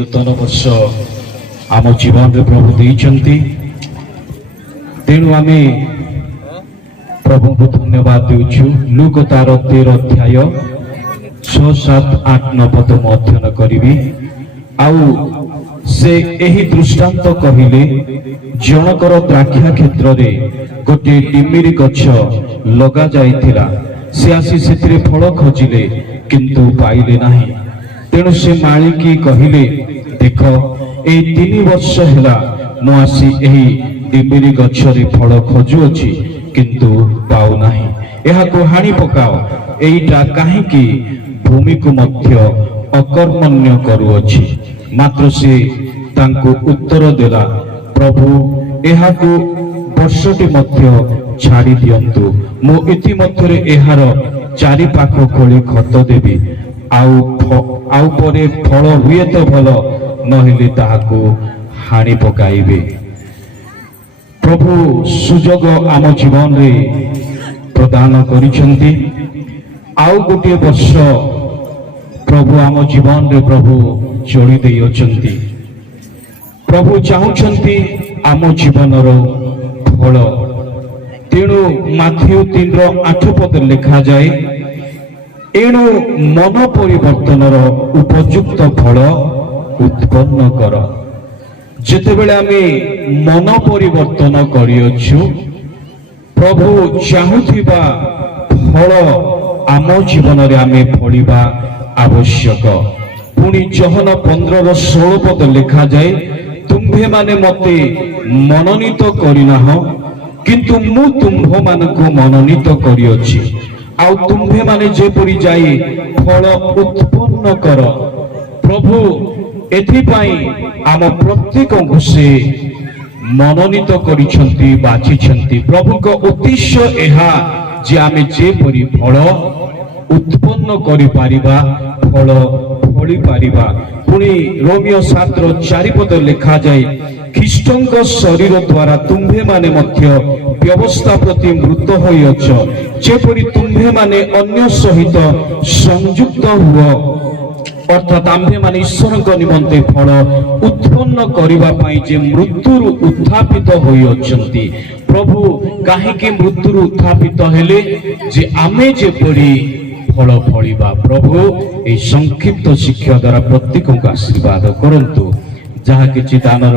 नूतन वर्ष आम जीवन रे प्रभु देइचंती तेणु आमे प्रभु को धन्यवाद देउछु। लूक तार 13 अध्याय 6 7 8 9 पद म अध्ययन करिवि। आउ से एही दृष्टांत कहिले जनकर द्राक्षा क्षेत्र रे गोटे डिमिरी गछ लगा जाइथिला। से आसी सेतिरे फल खोजिले किंतु पाइले नाही। तेणु से मालिकी कहिले देख ए 3 वर्ष हैला मु आसी एही डिमिरी गछरे फल खोजुअछि किंतु पाउ नाही। एहाको हानि पकाओ। एइटा काहेकि भूमि को मध्य अकर्मण्य करूअछि। मात्र से तांको उत्तर देला, प्रभु एहाको वर्षटी मध्य छाड़ी दियंतु। मु इति मध्यरे एहार चारि पाख खोली खत देबी। आउ परे फल हुए तो भल नहेले ताहाको हानि पकाइबे। प्रभु सुजोग आम जीवन रे प्रदान करिसेंती। आउ गोटे वर्ष प्रभु आम जीवन रे प्रभु जोड़ी देई अछंती। प्रभु चाहुछंती आम जीवन रो फल। तेणु माथ्यू 3:8 पद लिखा जाए, एणु मन परिवर्तन उपयुक्त फल उत्पन्न कर। जेतेबेले आमे मन परिवर्तन करियछु प्रभु चाहुथिबा फल आम जीवन रे आमे फलिबा आवश्यक। पुणी जहन 15:16 पद लिखा जाए, तुम्भे माने मते मनोनीत करिनाह किंतु मु तुम्भ मानको मनोनीत करियछि। आउ तुम्भे माने जेपरि जाई फल उत्पन्न कर। प्रभु एथिपाई आम प्रत्येक से मनोनीत करिछंती बाछिछंती। प्रभु को उद्देश्य एहा जे आमे जेपरि फल उत्पन्न करि पारिबा, फल फली पारिबा। पुणी रोमियो 7:4 पद लिखा जाए, ख्रीष्टଙ୍କ शरीर द्वारा तुम्भे माने मध्य व्यवस्था प्रति मृत होइछ, जेपरि तुम्भे माने अन्य सहित संयुक्त हुआ। अर्थात आम्भे माने ईश्वर निमंते फल उत्पन्न करिबा पई जे मृत्युरु उत्थापित होइछंती। प्रभु काहेकि मृत्युरु उत्थापित हेले जे आमे जेपरि फल फलिबा। प्रभु ए संक्षिप्त शिक्षा द्वारा प्रत्येक को आशीर्वाद करंतु। जहा किछि दानर